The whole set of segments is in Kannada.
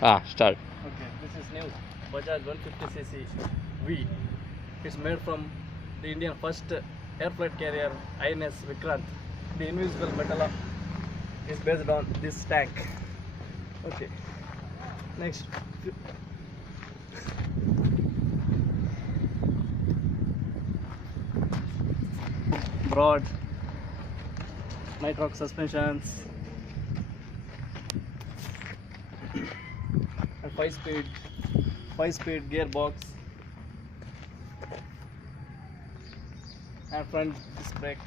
Start. Okay, this is new Bajaj 150cc V. It's made from the Indian first air freight carrier INS Vikrant. The invisible metal is based on this tank. Okay, next. Broad nitrox suspensions and 5-speed gearbox and front disc brake.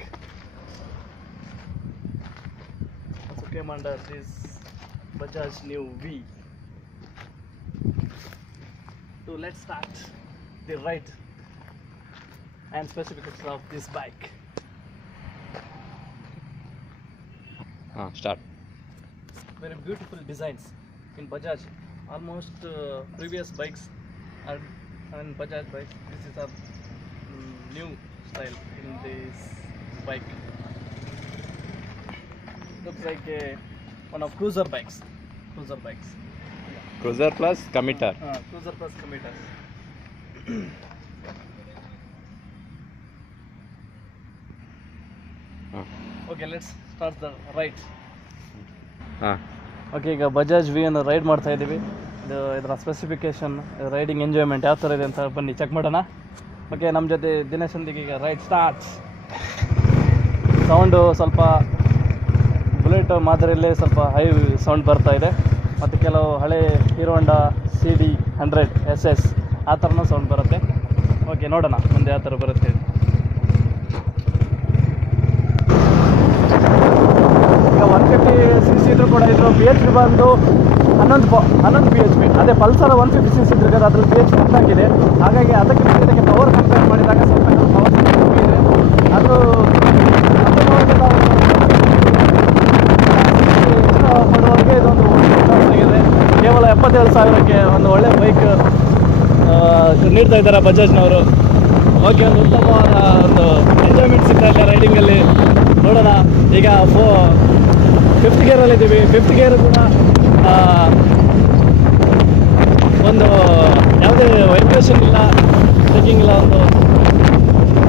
Also came under this Bajaj new V. So let's start the ride and specifications of this bike. Start. Very beautiful designs in Bajaj. Almost previous bikes are and Bajaj bikes. This is a new style in this bike. Looks like one of cruiser bikes. Cruiser plus commuter. Cruiser plus commuters. Okay, let's start the ride. Okay, ಈಗ ಬಜಾಜ್ ವಿ ಅನ್ನು ರೈಡ್ ಮಾಡ್ತಾ ಇದ್ದೀವಿ. ಇದರ ಸ್ಪೆಸಿಫಿಕೇಶನ್, ರೈಡಿಂಗ್ ಎಂಜಾಯ್ಮೆಂಟ್ ಯಾವ ಥರ ಇದೆ ಅಂತ ಬನ್ನಿ ಚೆಕ್ ಮಾಡೋಣ. ಓಕೆ, ನಮ್ಮ ಜೊತೆ ದಿನೇಶೊಂದಿಗೆ ಈಗ ರೈಡ್ ಸ್ಟಾರ್ಟ್ಸ್. ಸೌಂಡು ಸ್ವಲ್ಪ ಬುಲೆಟ್ ಮಾದರಿಯಲ್ಲೇ ಸ್ವಲ್ಪ ಹೈ ಸೌಂಡ್ ಬರ್ತಾ ಇದೆ, ಮತ್ತು ಕೆಲವು ಹಳೆ ಹೀರೋ ಹೋಂಡಾ CD 100 SS ಆ ಥರನೂ ಸೌಂಡ್ ಬರುತ್ತೆ. ಓಕೆ, ನೋಡೋಣ ಮುಂದೆ ಯಾವ ಥರ ಬರುತ್ತೆ. ಈಗ 150cc ಇದ್ರೂ ಕೂಡ ಇದ್ರು BHP ಬಂದು 11 BHP. ಅದೇ ಪಲ್ಸರ್ 150cc ಇದ್ರೆ ಅದ್ರಲ್ಲಿ BHP ಗೊತ್ತಾಗಿದೆ. ಹಾಗಾಗಿ ಅದಕ್ಕೆ ಪವರ್ ಕಂಪೇರ್ ಮಾಡಿದಾಗ ಸ್ವಲ್ಪ ಪವರ್ ಕಮ್ಮಿ ಇದೆ. ಅದು ಮಾಡುವವರಿಗೆ ಇದೊಂದು ಆಗಿದೆ. ಕೇವಲ 77,000ಕ್ಕೆ ಒಂದು ಒಳ್ಳೆ ಬೈಕ್ ನೀಡ್ತಾ ಇದ್ದಾರೆ ಬಜಾಜ್ನವರು. ಓಕೆ, ಒಂದು ಉತ್ತಮವಾದ ಒಂದು ಎಂಜಾಯ್ಮೆಂಟ್ ಸಿಗ್ತಾ ಇದೆ ರೈಡಿಂಗಲ್ಲಿ. ನೋಡೋಣ, ಈಗ 5th ಗೇರಲ್ಲಿದ್ದೀವಿ. 5th ಗೇರ್ ಕೂಡ ಒಂದು ಯಾವುದೇ ವೈಬ್ರೇಷನ್ ಇಲ್ಲ, ಚೆಕಿಂಗ್ ಇಲ್ಲ, ಒಂದು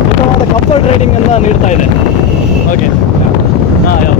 ಉತ್ತಮವಾದ ಕಂಫರ್ಟ್ ರೈಡಿಂಗನ್ನು ನೀಡ್ತಾ ಇದೆ. ಓಕೆ, ಯಾವ